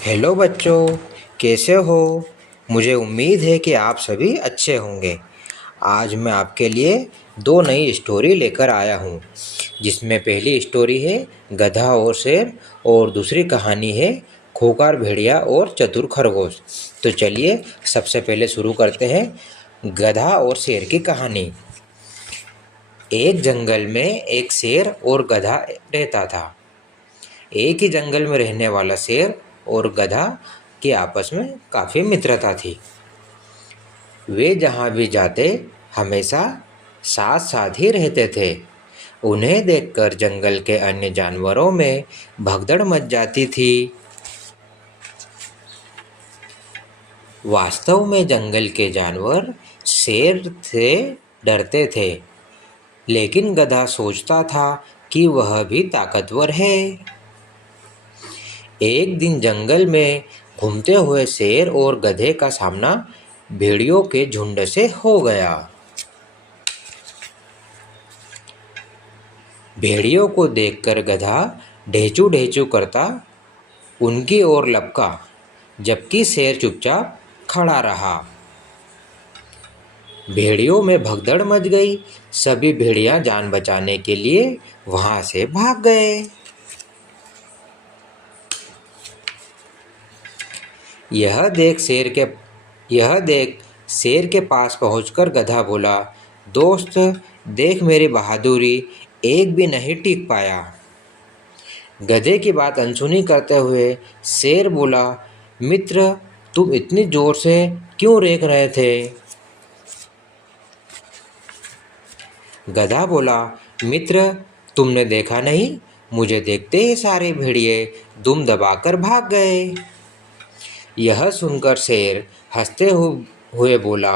Hello बच्चों, कैसे हो। मुझे उम्मीद है कि आप सभी अच्छे होंगे। आज मैं आपके लिए दो नई स्टोरी लेकर आया हूँ, जिसमें पहली स्टोरी है गधा और शेर और दूसरी कहानी है खूंखार भेड़िया और चतुर खरगोश। तो चलिए सबसे पहले शुरू करते हैं गधा और शेर की कहानी। एक जंगल में एक शेर और गधा रहता था। एक ही जंगल में रहने वाला शेर और गधा की आपस में काफ़ी मित्रता थी। वे जहाँ भी जाते हमेशा साथ साथ ही रहते थे। उन्हें देखकर जंगल के अन्य जानवरों में भगदड़ मच जाती थी। वास्तव में जंगल के जानवर शेर से डरते थे, लेकिन गधा सोचता था कि वह भी ताकतवर है। एक दिन जंगल में घूमते हुए शेर और गधे का सामना भेड़ियों के झुंड से हो गया। भेड़ियों को देखकर गधा ढेचू ढेचू करता उनकी ओर लपका, जबकि शेर चुपचाप खड़ा रहा। भेड़ियों में भगदड़ मच गई। सभी भेड़िया जान बचाने के लिए वहां से भाग गए। यह देख शेर के पास पहुंचकर गधा बोला, दोस्त देख मेरी बहादुरी, एक भी नहीं टिक पाया। गधे की बात अनसुनी करते हुए शेर बोला, मित्र तुम इतनी जोर से क्यों रेंग रहे थे। गधा बोला, मित्र तुमने देखा नहीं, मुझे देखते ही सारे भेड़िए दुम दबाकर भाग गए। यह सुनकर शेर हंसते हुए बोला,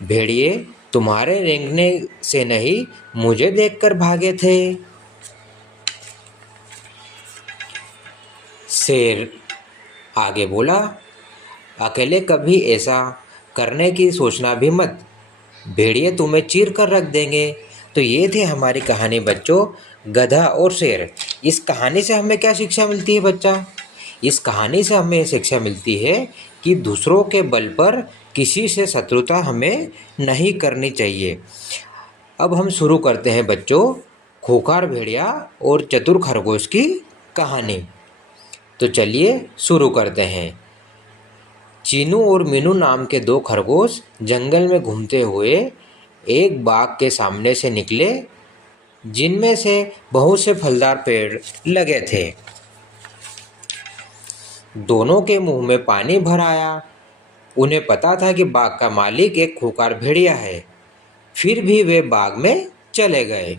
भेड़िए तुम्हारे रेंगने से नहीं, मुझे देखकर भागे थे। शेर आगे बोला, अकेले कभी ऐसा करने की सोचना भी मत, भेड़िए तुम्हें चीर कर रख देंगे। तो ये थी हमारी कहानी बच्चों, गधा और शेर। इस कहानी से हमें क्या शिक्षा मिलती है बच्चा? इस कहानी से हमें शिक्षा मिलती है कि दूसरों के बल पर किसी से शत्रुता हमें नहीं करनी चाहिए। अब हम शुरू करते हैं बच्चों खूंखार भेड़िया और चतुर खरगोश की कहानी। तो चलिए शुरू करते हैं। चीनू और मीनू नाम के दो खरगोश जंगल में घूमते हुए एक बाग के सामने से निकले, जिनमें से बहुत से फलदार पेड़ लगे थे। दोनों के मुंह में पानी भर आया। उन्हें पता था कि बाग का मालिक एक खूंखार भेड़िया है, फिर भी वे बाग में चले गए।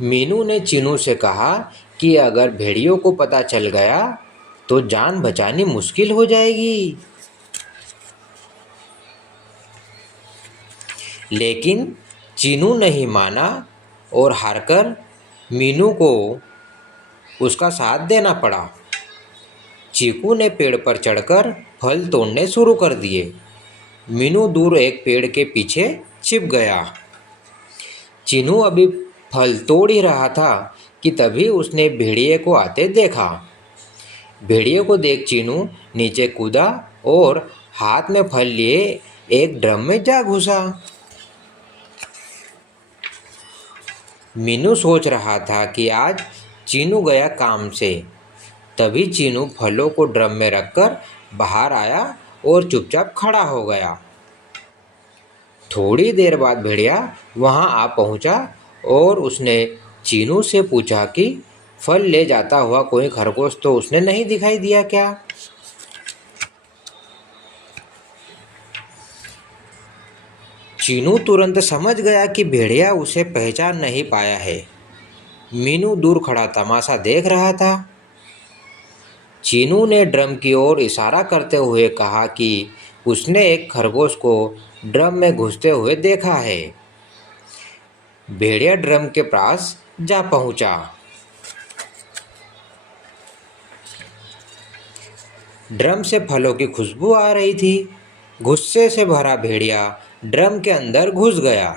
मीनू ने चीनू से कहा कि अगर भेड़ियों को पता चल गया तो जान बचानी मुश्किल हो जाएगी। लेकिन चीनू नहीं माना और हारकर मीनू को उसका साथ देना पड़ा। चीकू ने पेड़ पर चढ़कर फल तोड़ने शुरू कर दिए। मीनू दूर एक पेड़ के पीछे छिप गया। चीनू अभी फल तोड़ ही रहा था कि तभी उसने भेड़िए को आते देखा। भेड़िए को देख चीनू नीचे कूदा और हाथ में फल लिए एक ड्रम में जा घुसा। मीनू सोच रहा था कि आज चीनू गया काम से। तभी चीनू फलों को ड्रम में रखकर बाहर आया और चुपचाप खड़ा हो गया। थोड़ी देर बाद भेड़िया वहां आ पहुंचा और उसने चीनू से पूछा कि फल ले जाता हुआ कोई खरगोश तो उसने नहीं दिखाई दिया क्या? चीनू तुरंत समझ गया कि भेड़िया उसे पहचान नहीं पाया है। मीनू दूर खड़ा तमाशा देख रहा था। चीनू ने ड्रम की ओर इशारा करते हुए कहा कि उसने एक खरगोश को ड्रम में घुसते हुए देखा है। भेड़िया ड्रम के पास जा पहुंचा। ड्रम से फलों की खुशबू आ रही थी। गुस्से से भरा भेड़िया ड्रम के अंदर घुस गया।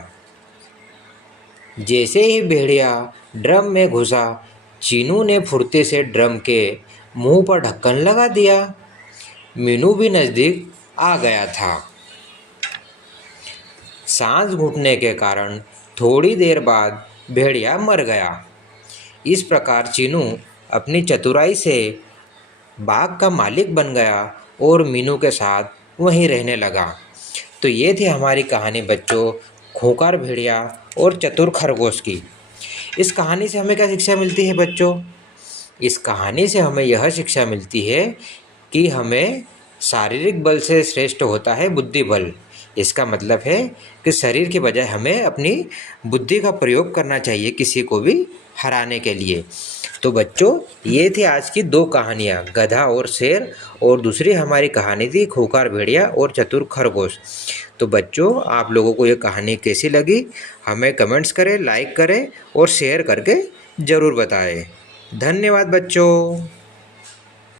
जैसे ही भेड़िया ड्रम में घुसा, चीनू ने फुर्ती से ड्रम के मुंह पर ढक्कन लगा दिया। मीनू भी नज़दीक आ गया था। सांस घुटने के कारण थोड़ी देर बाद भेड़िया मर गया। इस प्रकार चीनू अपनी चतुराई से बाग का मालिक बन गया और मीनू के साथ वहीं रहने लगा। तो ये थी हमारी कहानी बच्चों, खूंखार भेड़िया और चतुर खरगोश की। इस कहानी से हमें क्या शिक्षा मिलती है बच्चों? इस कहानी से हमें यह शिक्षा मिलती है कि हमें शारीरिक बल से श्रेष्ठ होता है बुद्धि बल। इसका मतलब है कि शरीर के बजाय हमें अपनी बुद्धि का प्रयोग करना चाहिए किसी को भी हराने के लिए। तो बच्चों, ये थी आज की दो कहानियाँ, गधा और शेर, और दूसरी हमारी कहानी थी खूंखार भेड़िया और चतुर खरगोश। तो बच्चों, आप लोगों को ये कहानी कैसी लगी हमें कमेंट्स करें, लाइक करें और शेयर करके ज़रूर बताएं। धन्यवाद बच्चों।